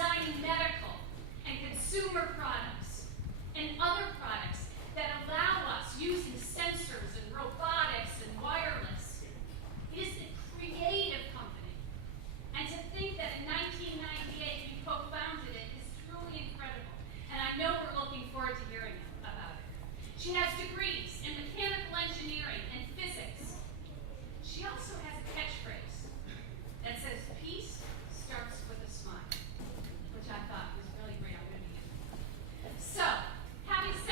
designing medical and consumer products and other products that allow us, using sensors and robotics and wireless. It is a creative company. And to think that in 1998 you co-founded it is truly incredible. And I know we're looking forward to hearing about it. She has degrees in mechanical engineering and physics. She also has a catchphrase that says, "Peace starts with a smile," which I thought was really great. I'm going to use it. So, having said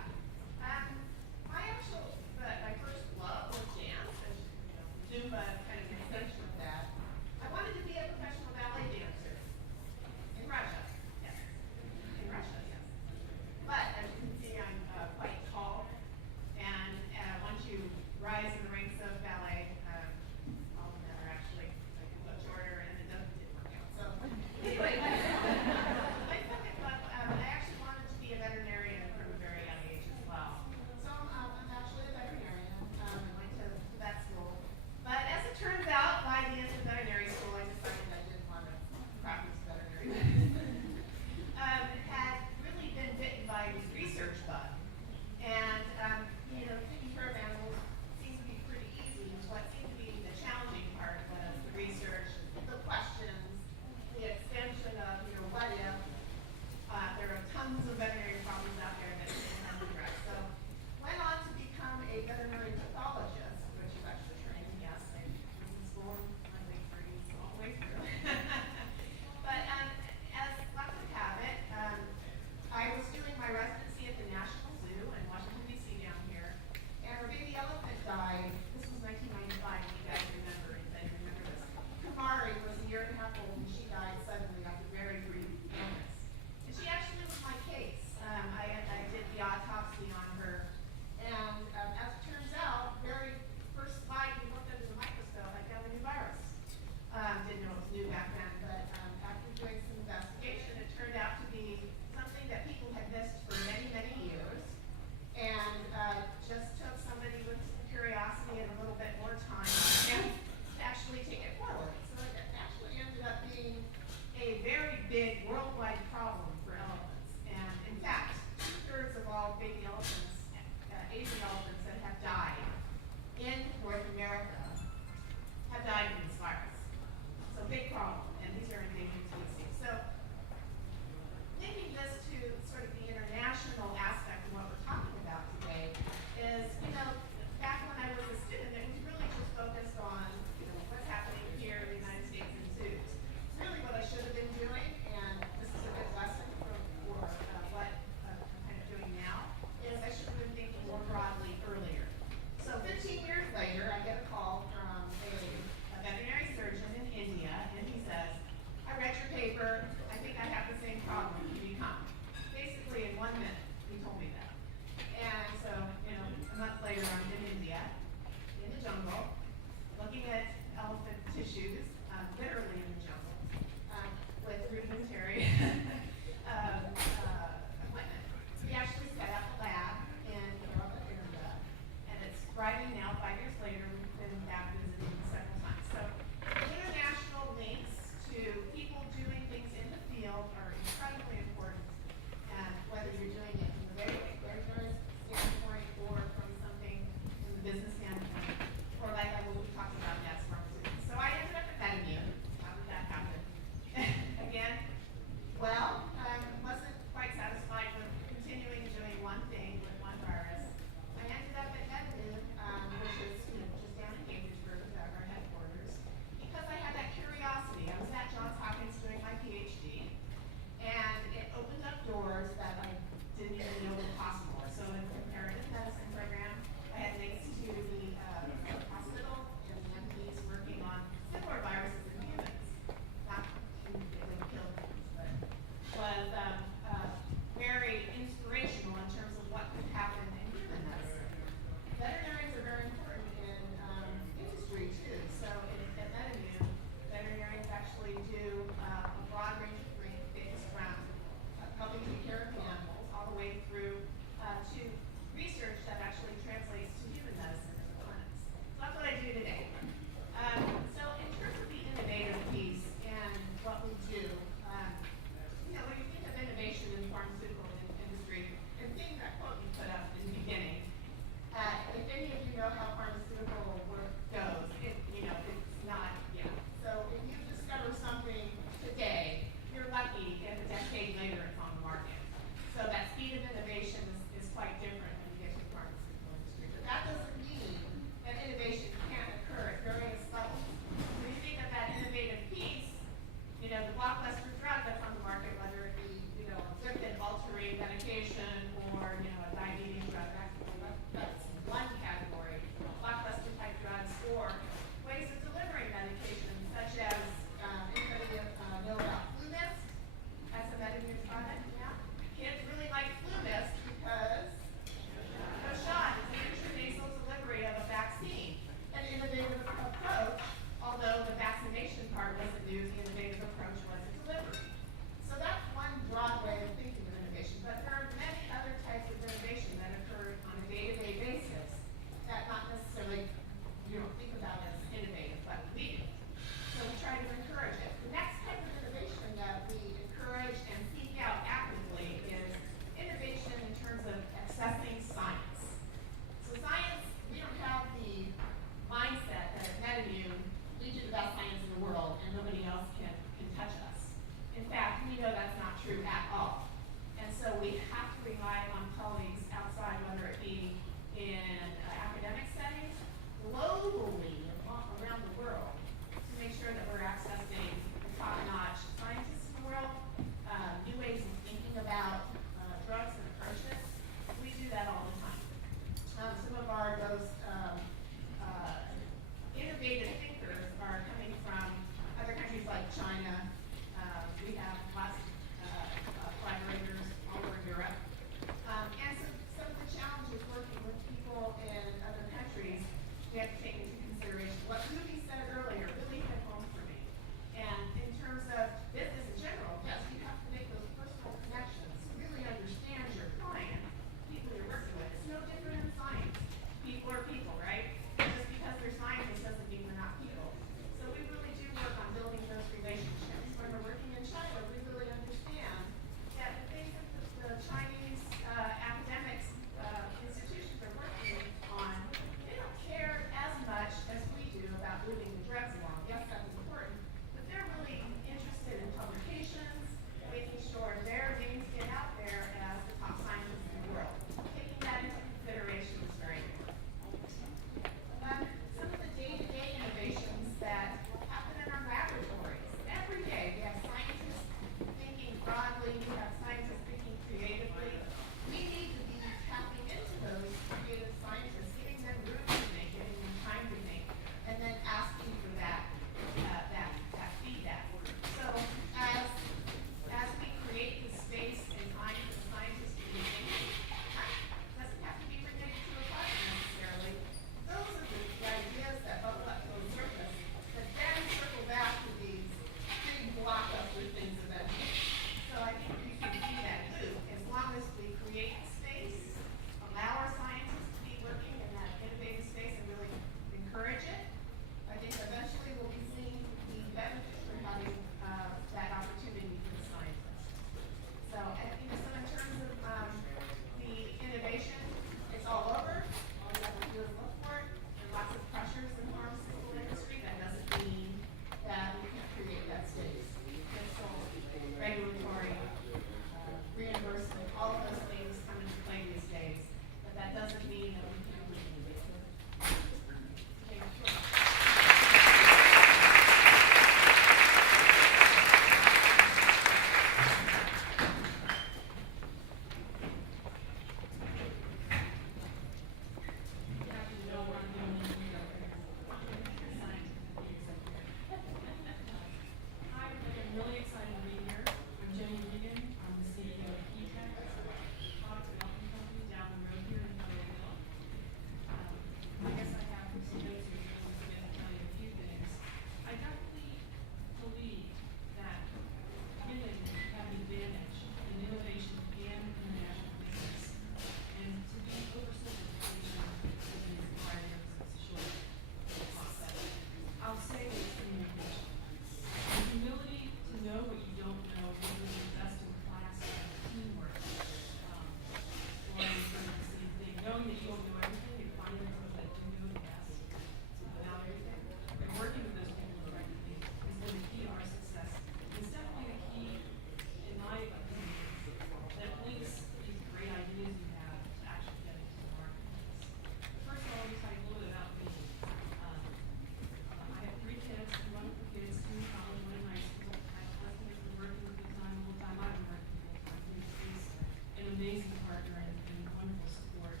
amazing partner and wonderful support.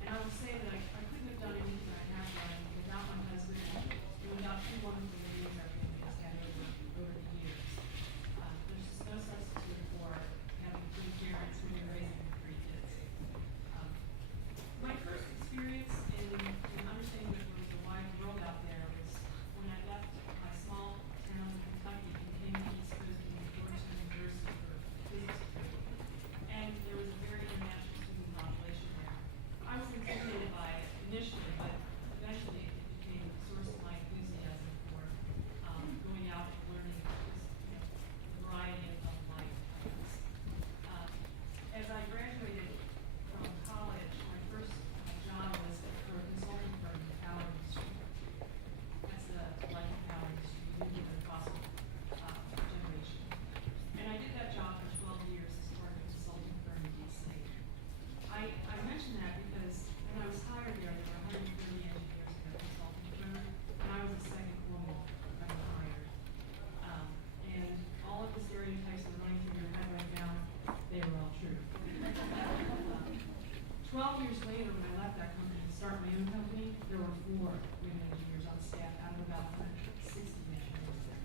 And I will say that I couldn't have done anything I have done without my husband and without two wonderful ladies our family has had over the years. There's just no substitute for having two parents who are raising three kids. My first experience in understanding that there was a wide world out there was when I left my small town in Kentucky and came to the East Coast in Georgetown University for a physics degree. And there was a very international student population there. I was intimidated by it initially, but eventually it became a source of my enthusiasm for going out and learning just, the variety of life, I guess. As I graduated from college, my first job was for a consulting firm in the power industry. That's the life of power industry, nuclear and fossil generation. And I did that job for 12 years as part of a consulting firm in DC. I mention that because when I was hired there were 130 engineers in that consulting firm, and I was the second woman I was hired. And all of the stereotypes that are running through your head right now, they were all true. 12 years later, when I left that company to start my own company, there were 4 women engineers on staff out of about 160 engineers there.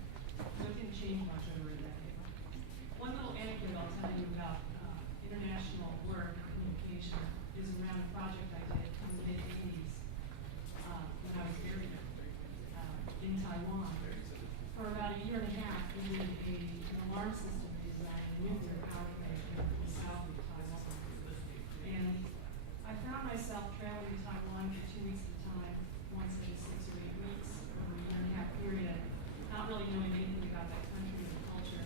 So it didn't change much over a decade. One little anecdote I'll tell you about international work and communication is around a project I did in the mid-80s when I was there in Taiwan. For about a year and a half, we did an alarm system design in a nuclear power plant in the south of Taiwan. And I found myself traveling to Taiwan for 2 weeks at a time, once every 6 or 8 weeks, over a year and a half period, not really knowing anything about that country or the culture,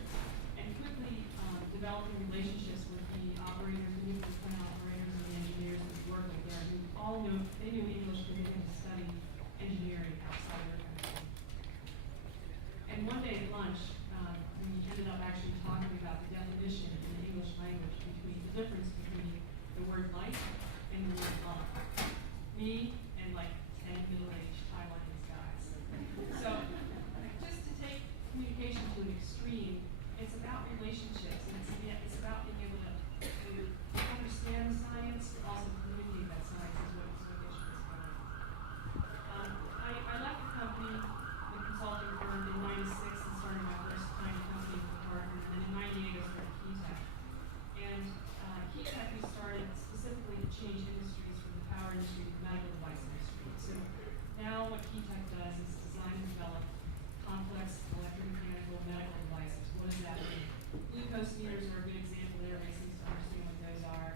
and quickly developing relationships with the operators, the nuclear plant operators, and the engineers who were working there, who all knew, they knew English, but they had to study engineering outside their country. And one day at lunch, we ended up actually talking about the definition in the English language between the difference between the word like and the word love. Me and like 10 middle-aged Taiwanese guys. So just to take communication to an extreme, it's about relationships, and it's about being able to understand the science, but also communicate that science is what gets you this going. I left the company, the consulting firm, in '96 and started my first tiny company with a partner, and then in '98 I started Keytech. And Keytech we started specifically to change industries from the power industry to the medical device industry. So now what Keytech does is design and develop complex electromechanical medical devices. What does that mean? Glucose meters are a good example. Everybody seems to understand what those are.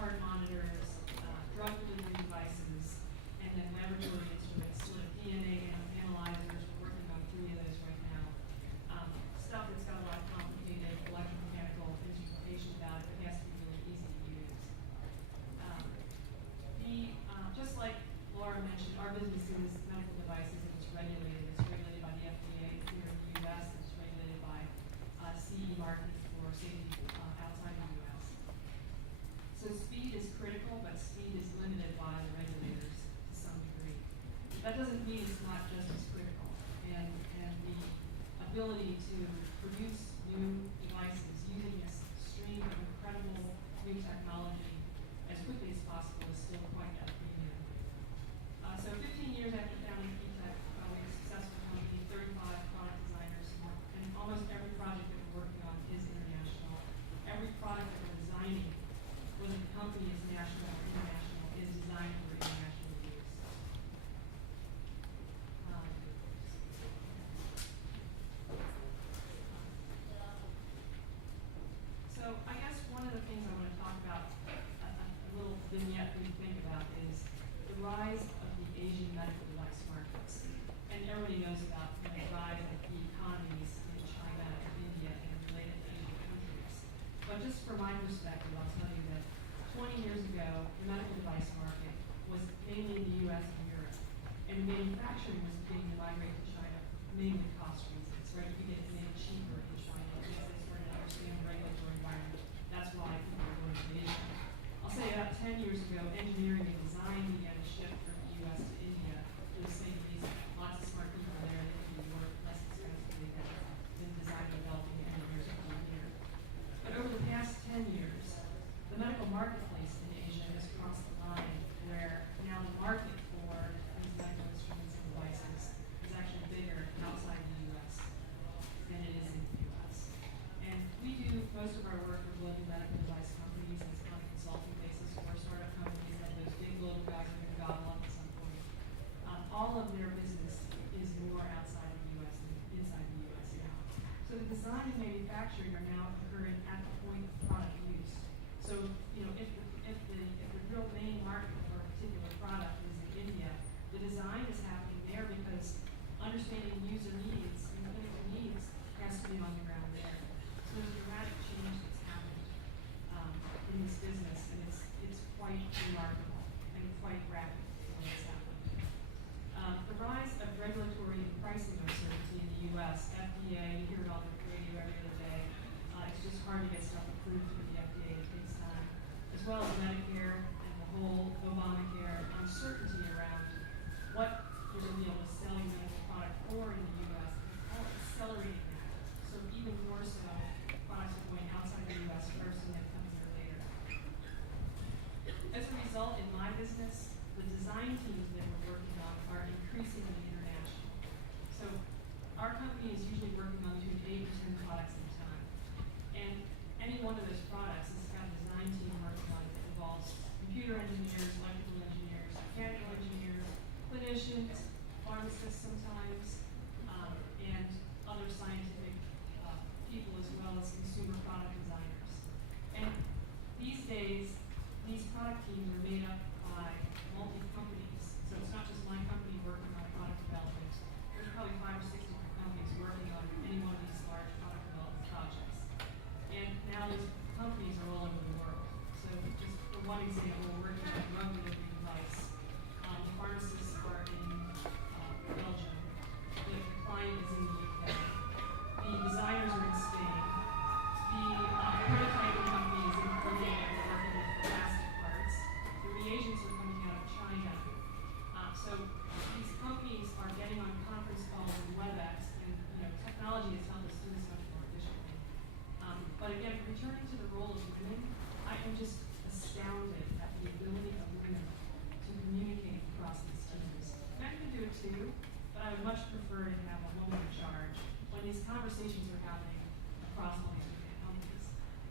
Heart monitors, drug delivery devices, and then laboratory instruments, sort of DNA analyzers. We're working on 3 of those right now. Stuff that's got a lot of complicated electromechanical instrumentation about it, but has to be really easy to use. Just like Laura mentioned, our business is medical devices and it's regulated. It's regulated by the FDA here in the U.S. It's regulated by CE marking for safety outside the U.S. So speed is critical, but speed is limited by the regulators to some degree. That doesn't mean it's not just as critical. And the ability to produce new devices using this stream of incredible new technology as quickly as possible is still quite at a premium. So 15 years after founding Keytech, we have a successful company, 35 product designers, and almost every project that we're working on is international. Every product that we're designing, whether the company is national or international, is designed for international use. So I guess one of the things I want to talk about, a little vignette we think about, is the rise of the Asian medical device markets. And everybody knows about the rise of the economies in China and India and related Asian countries. But just from my perspective, I'll tell you that 20 years ago, the medical device market was mainly in the U.S. and Europe. And manufacturing was beginning to migrate to China, mainly cost reasons, right? You could get it made cheaper in China because they started to understand the regulatory environment. That's why people were going to Asia. I'll say about 10 years ago, engineering and design began to shift from the U.S. to India for the same reason. Lots of smart people there, they can work less expensively than design and developing engineers come here. But over the past 10 years, quite remarkable and quite rapid for what's happening. The rise of regulatory and pricing uncertainty in the U.S., FDA, you hear it on the radio every other day. It's just hard to get stuff approved through the FDA. It takes time, as well as Medicare and the whole Obamacare uncertainty around what you're going to be able to sell your medical product for in the U.S. is all accelerating that. So even more so, products are going outside the U.S. first and then coming here later. As a result, in my business, the design teams that we're working on are increasingly international. So our company is usually working on between 8 and 10 products at a time. And any one of those products has got a design team working on it that involves computer engineers, electrical engineers, mechanical engineers, clinicians, pharmacists sometimes, and other scientific people as well as consumer product designers. And these days, these product teams are made up by multi-companies. So it's not just my company working on product development. There's probably 5 or 6 different companies working on any one of these large product development projects. And now these companies are all over the world. So just for one example, we're working on a drug delivery device. The pharmacists are in Belgium. The client is in the UK. The designers are in Spain. The prototyping company is in Korea and we're working with plastic parts. The reagents are coming out of China. So these companies are getting on conference calls and WebEx, and technology has helped us do this much more efficiently. But again, returning to the role of women, I am just astounded at the ability of women to communicate across these teams. Men can do it too, but I would much prefer to have a woman in charge when these conversations are happening across all these different companies.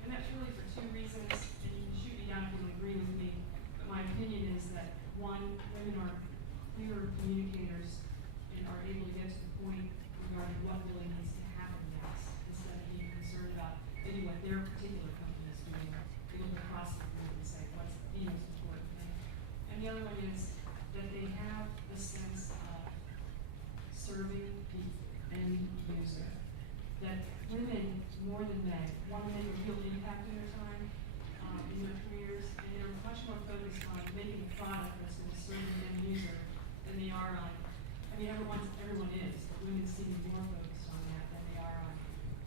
And that's really for 2 reasons, and you can shoot me down if you don't agree with me, but my opinion is that, one, women are clearer communicators and are able to get to the point regarding what really needs to happen next, instead of being concerned about maybe what their particular company is doing. They look across the group and say, what's the most important thing? And the other one is that they have the sense of serving the end user. That women, more than men, want to make a real impact in their time, in their careers, and they're much more focused on making a product that's going to serve the end user than they are on, everyone is, but women seem more focused on that than they are on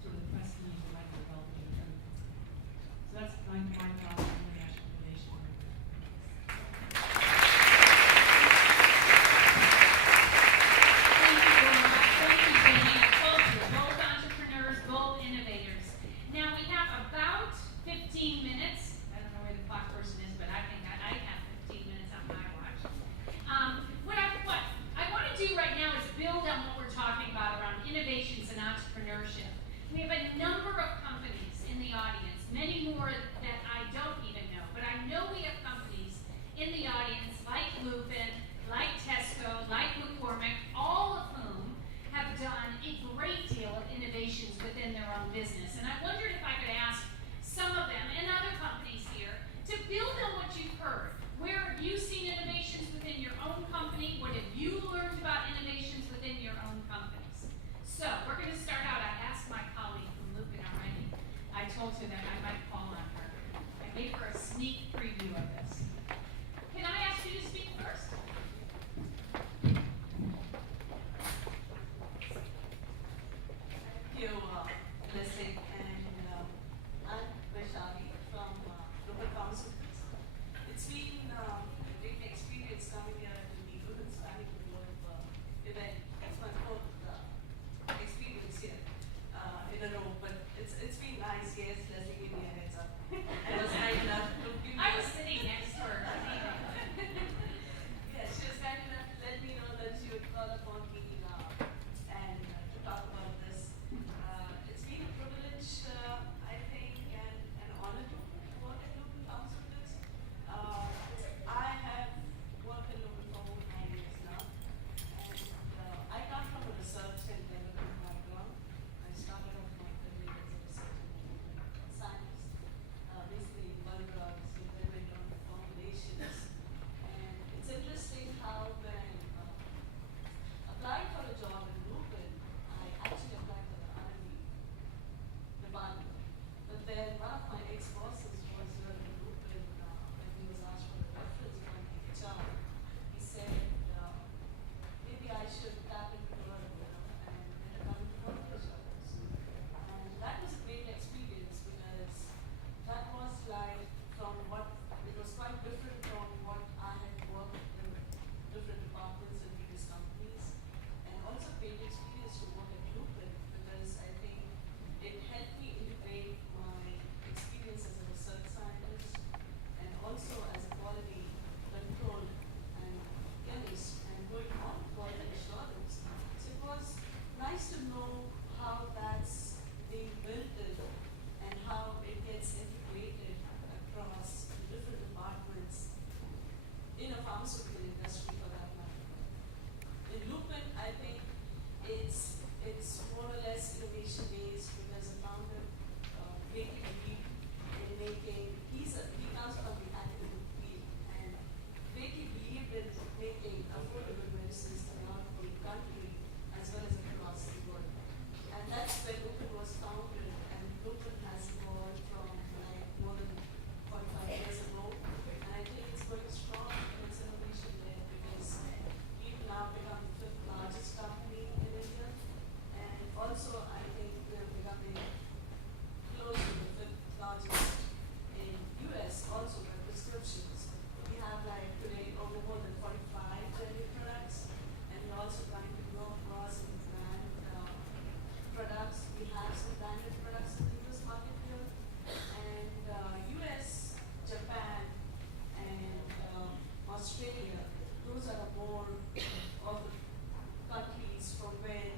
sort of the prestige of medical development and everything. So that's my thoughts on international relations. Thank you, Jenny. I told you, both entrepreneurs, both innovators. Now we have about 15 minutes. I don't know where the clock person is, but I think I have 15 minutes on my watch. What I want to do right now is build on what we're talking about around innovations and entrepreneurship. We have a number of companies in the audience, many more that I don't even know, but I know we have companies in the audience like Lupin, like Tesco, like McCormick, all of whom have done a great deal of innovations within their own business. And I wondered if I could ask some of them and other companies here to build on what you've heard. Where have you seen innovations within your own company? What have you learned about innovations within your own companies? So we're going to start out. I asked my colleague from Lupin already. I told her that I might call on her. I gave her a sneak preview of this. Can I ask you to speak first? You, Leslie, and I'm Vaishali from Local Pharmaceuticals. It's been a great experience coming here to the Good Hispanic World event. It's my 4th experience here in a row, but it's been nice. Yes, Leslie gave me a heads up. I was kind enough to give me I was sitting next to her pharmaceutical industry for that matter. In Lupin, I think it's more or less innovation based because the founder, making leap in making, he comes from the academic field, and Vicky believed in making affordable medicines around the country as well as across the world. And that's when Lupin was founded, and Lupin has evolved from like more than 45 years ago. And I think it's going strong in its innovation there because we've now become the 5th largest company in India. And also, I think we're becoming close to the 5th largest in US also by prescriptions. We have like today over more than 45 branded products, and we're also trying to grow across in brand products. We have some branded products in the US market here, and US, Japan, and Australia, those are more of the countries from where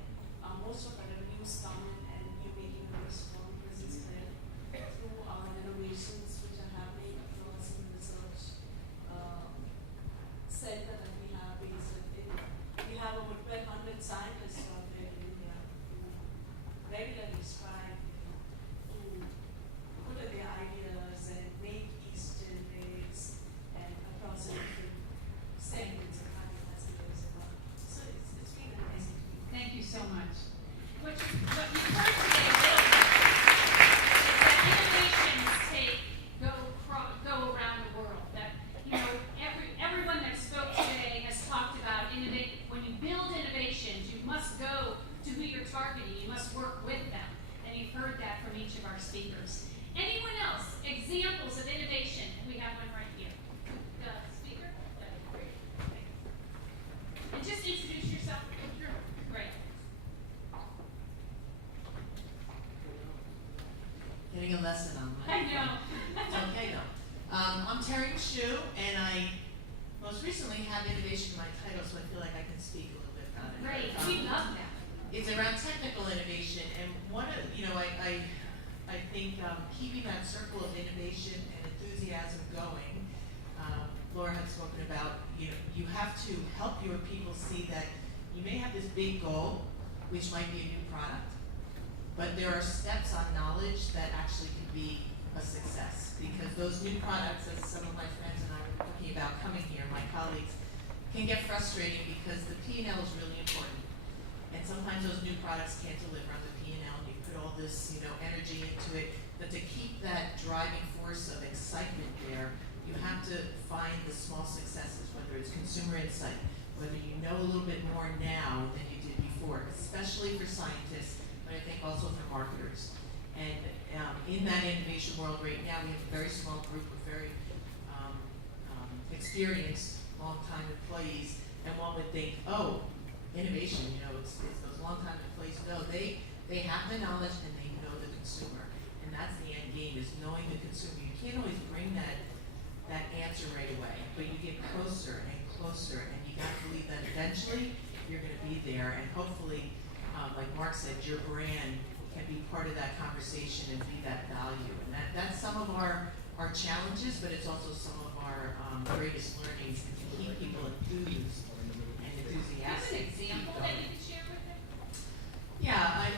most of our revenues come in, and we're making a very strong presence there through our innovations which are happening across in the research center that we have based in India. We have over 1,200 scientists out there in India who regularly strive to put in their ideas and make these generics and across different segments of cardiovascular as well. So it's been an amazing week. Thank you so much. What you've heard today really is that innovations go around the world. That, you know, everyone that spoke today has talked about innovate. When you build innovations, you must go to who you're targeting. You must work with them. And you've heard that from each of our speakers. Anyone else? Examples of innovation? We have one right here. The speaker? That's great. Thank you. And just introduce yourself. Great. Getting a lesson on I my. know. It's okay though. I'm Terry Shu, and I most recently have innovation in my title, so I feel like I can speak a little bit about it. Great. We love that. It's around technical innovation, and one of I think keeping that circle of innovation and enthusiasm going. Laura had spoken about, you have to help your people see that you may have this big goal, which might be a new product, but there are steps on knowledge that actually can be a success, because those new products, as some of my friends and I were talking about coming here, my colleagues, can get frustrating because the P&L is really important. And sometimes those new products can't deliver on the P&L, and you put all this, energy into it, but to keep that driving force of excitement there, you have to find the small successes, whether it's consumer insight, whether you know a little bit more now than you did before, especially for scientists, but I think also for marketers. And in that innovation world right now, we have a very small group of very experienced, long-time employees, and one would think, oh, innovation, it's those long-time employees. No, they have the knowledge and they know the consumer, and that's the end game, is knowing the consumer. You can't always bring that answer right away, but you get closer and closer, and you got to believe that eventually you're going to be there, and hopefully, like Mark said, your brand can be part of that conversation and be that value. And that's some of our challenges, but it's also some of our greatest learnings, to keep people enthused and enthusiastic. Give an example that you can share with them. Yeah,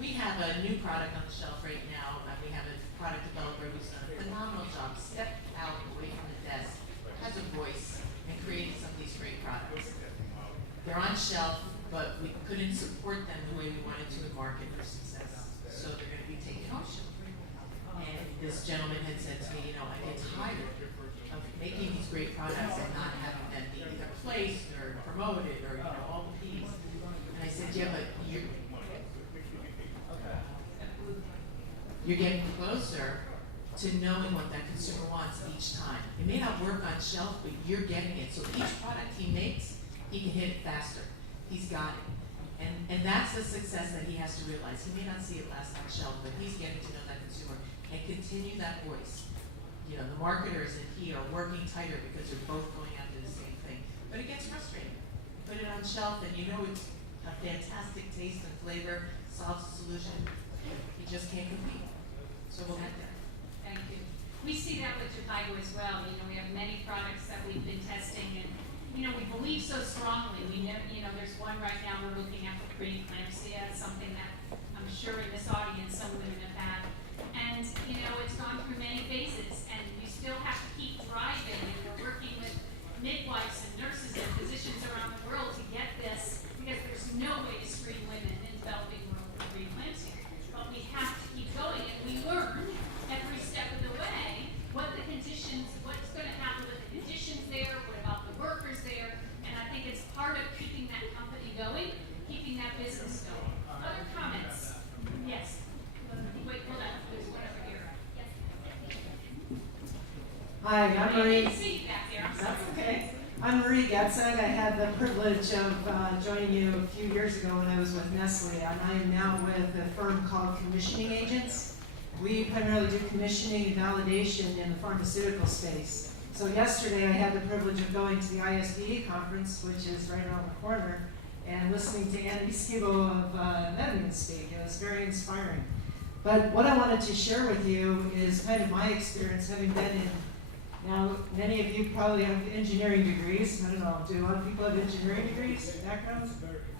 we have a new product on the shelf right now. We have a product developer who's done a phenomenal job, stepped out away from the desk, has a voice, and created some of these great products. They're on shelf, but we couldn't support them the way we wanted to in market for success. So they're going to be taken off shelf. And this gentleman had said to me, I get tired of making these great products and not having them be either placed or promoted or all the P's. And I said, yeah, but you're getting closer to knowing what that consumer wants each time. It may not work on shelf, but you're getting it. So each product he makes, he can hit it faster. He's got it. And that's the success that he has to realize. He may not see it last on shelf, but he's getting to know that consumer and continue that voice. The marketers and he are working tighter because they're both going after the same thing. But it gets frustrating. Put it on shelf and it's a fantastic taste and flavor, solves the solution. You just can't compete. So we'll get there. Thank you. We see that with Chicago as well. You know, we have many products that we've been testing, and you know, we believe so strongly. We know, you know, there's one right now we're looking at for preeclampsia, something that I'm sure in this audience some women have had. And you know, it's gone through many phases, and you still have to keep driving. And we're working with midwives and nurses and physicians around the world to get this, because there's no way to screen women in developing world for preeclampsia. But we have to keep going, and we learn every step of the way what the conditions, what's going to happen with the conditions there, what about the workers there, and I think it's part of keeping that company going, keeping that business going. Other comments? Yes. Wait, hold on. There's one over here. Yes. Hi, I'm Marie. I didn't see you back there. I'm sorry. That's okay. I'm Marie Getzig. I had the privilege of joining you a few years ago when I was with Nestle, and I am now with a firm called Commissioning Agents. We primarily do commissioning and validation in the pharmaceutical space. So yesterday I had the privilege of going to the ISBE conference, which is right around the corner, and listening to Andy Skibo of MedMen speak. It was very inspiring. But what I wanted to share with you is kind of my experience having been in. Now, many of you probably have engineering degrees. I don't know, do a lot of people have engineering degrees, backgrounds?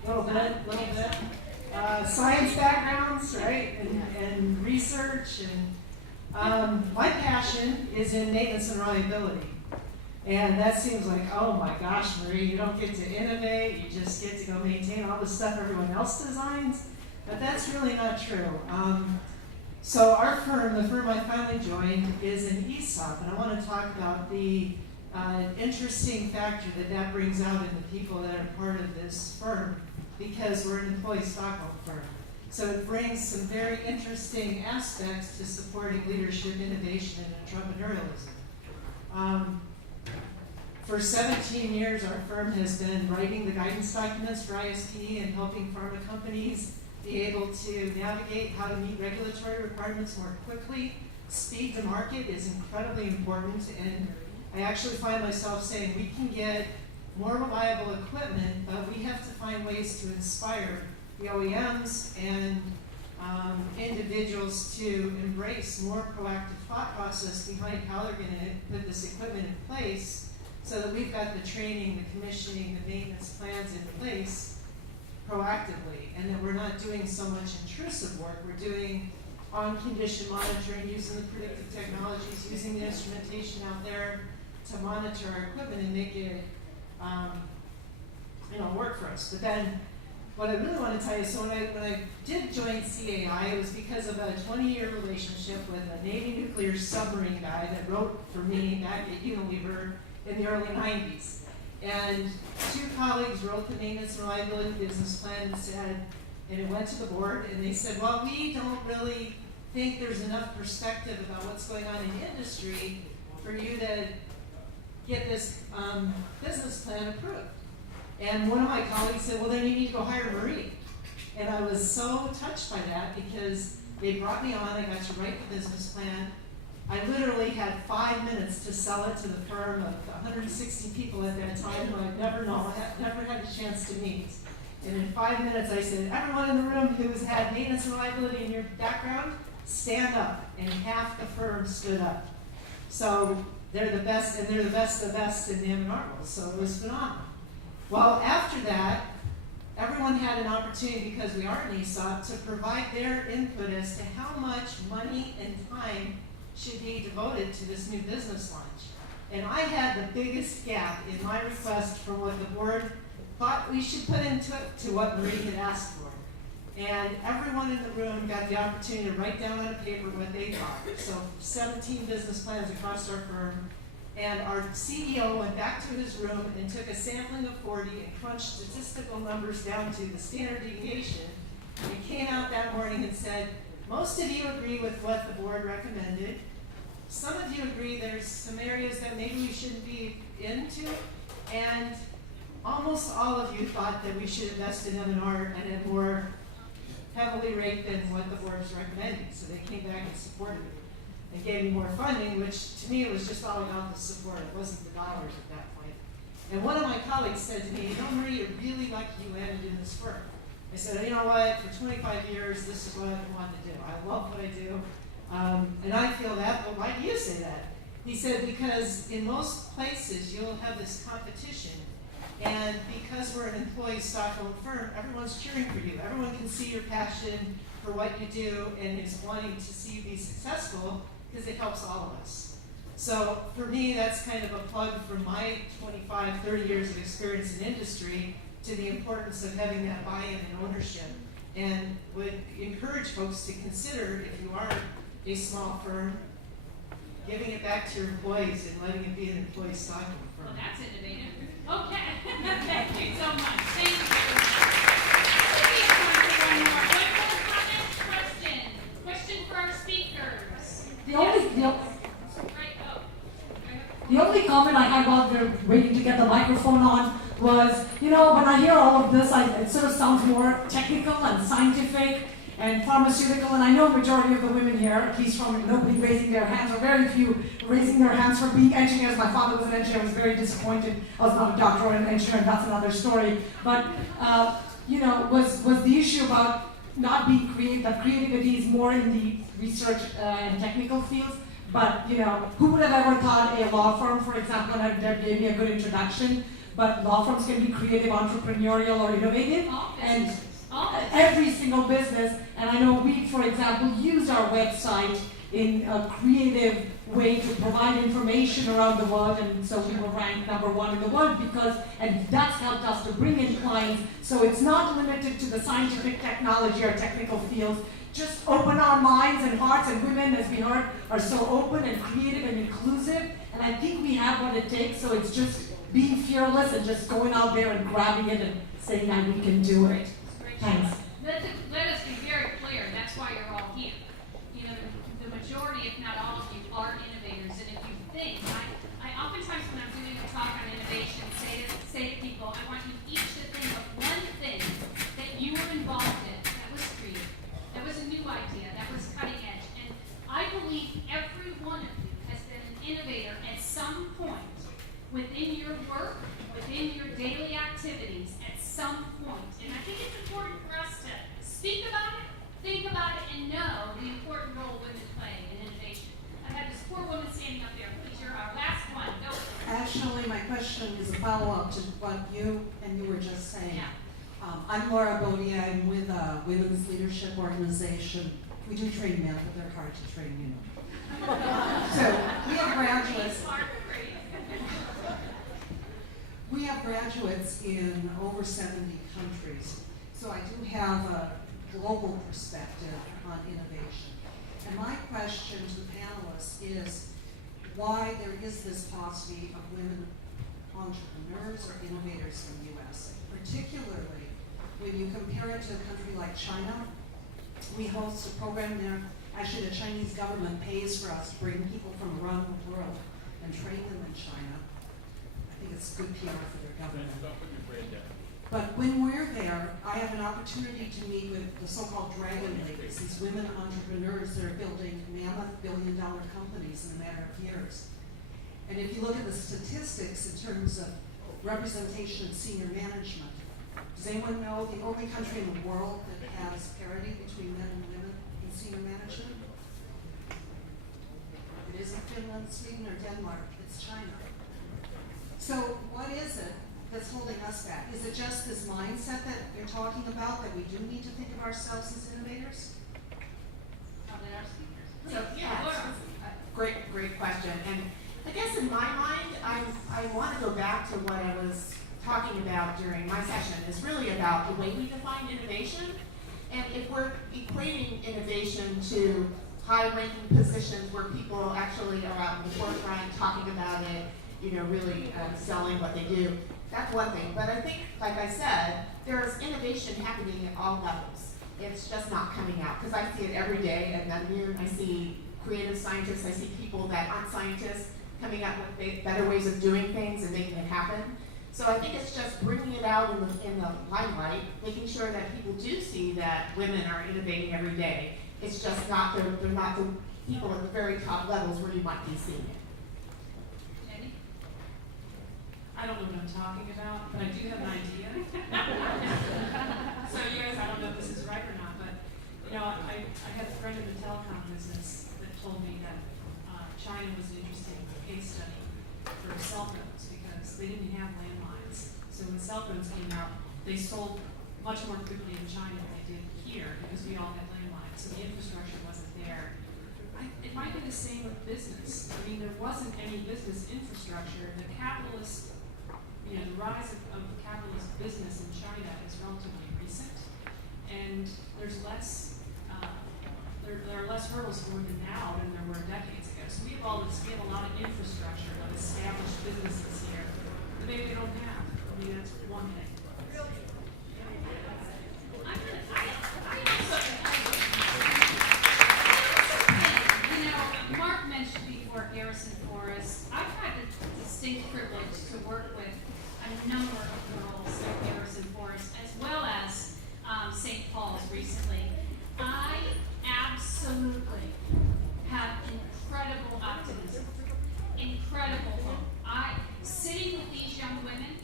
A little bit. Science backgrounds, right, and research, and my passion is in maintenance and reliability. And that seems like, oh my gosh, Marie, you don't get to innovate, you just get to go maintain all the stuff everyone else designs. But that's really not true. So our firm, the firm I finally joined, is an ESOP, and I want to talk about the interesting factor that brings out in the people that are part of this firm, because we're an employee stockholder firm. So it brings some very interesting aspects to supporting leadership, innovation, and entrepreneurialism. For 17 years, our firm has been writing the guidance documents for ISP and helping pharma companies be able to navigate how to meet regulatory requirements more quickly. Speed to market is incredibly important, and I actually find myself saying we can get more reliable equipment, but we have to find ways to inspire the OEMs and individuals to embrace more proactive thought process behind how they're going to put this equipment in place, so that we've got the training, the commissioning, the maintenance plans in place proactively, and that we're not doing so much intrusive work. We're doing on-condition monitoring, using the predictive technologies, using the instrumentation out there to monitor our equipment and make it work for us. But then what I really want to tell you, so when I did join CAI, it was because of a 20-year relationship with a Navy nuclear submarine guy that wrote for me back at Unilever in the early 90s. And two colleagues wrote the maintenance and reliability business plan and said, and it went to the board, and they said, well, we don't really think there's enough perspective about what's going on in the industry for you to get this business plan approved. And one of my colleagues said, well, then you need to go hire Marie. And I was so touched by that, because they brought me on, I got to write the business plan. I literally had 5 minutes to sell it to the firm of 160 people at that time who I'd never had a chance to meet. And in 5 minutes I said, everyone in the room who's had maintenance and reliability in your background, stand up. And half the firm stood up. So they're the best, and they're the best of the best in the M&R world, so it was phenomenal. Well, after that, everyone had an opportunity, because we are an ESOP, to provide their input as to how much money and time should be devoted to this new business launch. And I had the biggest gap in my request from what the board thought we should put into it to what Marie had asked for. And everyone in the room got the opportunity to write down on a paper what they thought. So 17 business plans across our firm. And our CEO went back to his room and took a sampling of 40 and crunched statistical numbers down to the standard deviation. And came out that morning and said, most of you agree with what the board recommended. Some of you agree there's some areas that maybe we shouldn't be into. And almost all of you thought that we should invest in M&R at a more heavily rate than what the board was recommending. So they came back and supported it. And gave me more funding, which to me it was just all about the support. It wasn't the dollars at that point. And one of my colleagues said to me, you know, Marie, you're really lucky you landed in this firm. I said, you know what, for 25 years, this is what I want to do. I love what I do. And I feel that, but why do you say that? He said, because in most places you'll have this competition, and because we're an employee stock-owned firm, everyone's cheering for you. Everyone can see your passion for what you do and is wanting to see you be successful because it helps all of us. So for me, that's kind of a plug from my 25, 30 years of experience in industry to the importance of having that buy-in and ownership, and would encourage folks to consider, if you are a small firm, giving it back to your employees and letting it be an employee stock-owned firm. Well, that's innovative. Okay. Thank you so much. Thank you. Please come to one more. One more comment, question for our speakers. The only comment I had while we were waiting to get the microphone on was, when I hear all of this, it sort of sounds more technical and scientific and pharmaceutical, and I know majority of the women here, at least from nobody raising their hands, or very few raising their hands for being engineers. My father was an engineer. I was very disappointed. I was not a doctor or an engineer, and that's another story. But, was the issue about not being creative, that creativity is more in the research and technical fields. But, who would have ever thought a law firm, for example, and that gave me a good introduction, but law firms can be creative, entrepreneurial, or innovative. And every single business, and I know we, for example, use our website in a creative way to provide information around the world, and so we were ranked #1 in the world and that's helped us to bring in clients. So it's not limited to the scientific, technology, or technical fields. Just open our minds and hearts, and women, as we heard, are so open and creative and inclusive, and I think we have what it takes, so it's just being fearless and just going out there and grabbing it and saying that we can do it. Thanks. Let us be very clear, that's why you're all here. The majority, if not all of you, are innovators, and if you think, I oftentimes when I'm doing a talk on innovation, say to people, I want you each to think of one thing that you were involved in that was creative, that was a new idea, that was cutting edge, and I believe every one of you has been an innovator at some point within your work, within your daily activities, at some point. And I think it's important for us to speak about it, think about it, and know the important role women play in innovation. I have this poor woman standing up there. Please, you're our last one. Go. Actually, my question is a follow-up to what you were just saying. Yeah. I'm Laura Bodie. I'm with a women's leadership organization. We do train men, but they're hard to train, So we have graduates. We have graduates in over 70 countries. So I do have a global perspective on innovation. And my question to the panelists is why there is this paucity of women entrepreneurs or innovators in the U.S., particularly when you compare it to a country like China. We host a program there. Actually, the Chinese government pays for us to bring people from around the world and train them in China. I think it's good PR for their government. But when we're there, I have an opportunity to meet with the so-called dragon ladies, these women entrepreneurs that are building mammoth billion-dollar companies in a matter of years. And if you look at the statistics in terms of representation in senior management, does anyone know the only country in the world that has parity between men and women in senior management? It isn't Finland, Sweden, or Denmark. It's China. So what is it that's holding us back? Is it just this mindset that you're talking about, that we do need to think of ourselves as innovators? How did our speakers? So, yeah, great question. And I guess in my mind, I want to go back to what I was talking about during my session. Is really about the way we define innovation. And if we're equating innovation to high-ranking positions where people actually are out in the forefront talking about it, really selling what they do, that's one thing. But I think, like I said, there's innovation happening at all levels. It's just not coming out, because I see it every day at Nunn. I see creative scientists, I see people that aren't scientists coming up with better ways of doing things and making it happen. So I think it's just bringing it out in the limelight, making sure that people do see that women are innovating every day. It's just not, they're not the people at the very top levels where you might be seeing it. I don't know what I'm talking about, but I do have an idea. So you guys, I don't know if this is right or not, but I had a friend in the telecom business that told me that China was an interesting case study for cell phones because they didn't have landlines. So when cell phones came out, they sold much more quickly in China than they did here because we all had landlines, so the infrastructure wasn't there. It might be the same with business. I mean, there wasn't any business infrastructure. The capitalist, the rise of capitalist business in China is relatively recent, and there's less, there are less hurdles for them now than there were decades ago. So we have a lot of infrastructure of established businesses here that maybe we don't have. I mean, that's one thing. Mark mentioned before Garrison Forest. I've had the distinct privilege to work with a number of girls at Garrison Forest, as well as St. Paul's recently. I absolutely have incredible optimism, incredible hope. Sitting with these young women,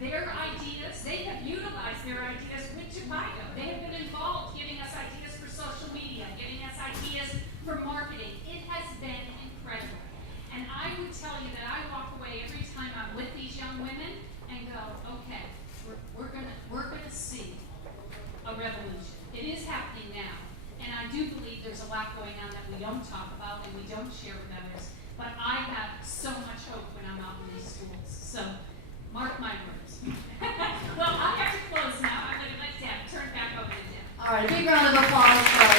their ideas, they have utilized their ideas with Tobago. They have been involved giving us ideas for social media, giving us ideas for marketing. It has been incredible. And I would tell you that I walk away every time I'm with these young women and go, okay, we're gonna see a revolution. It is happening now. And I do believe there's a lot going on that we don't talk about and we don't share with others. But I have so much hope when I'm out in these schools. So mark my words. Well, I have to close now. I'm going to let Deb turn back over to Deb. All right, a big round of applause for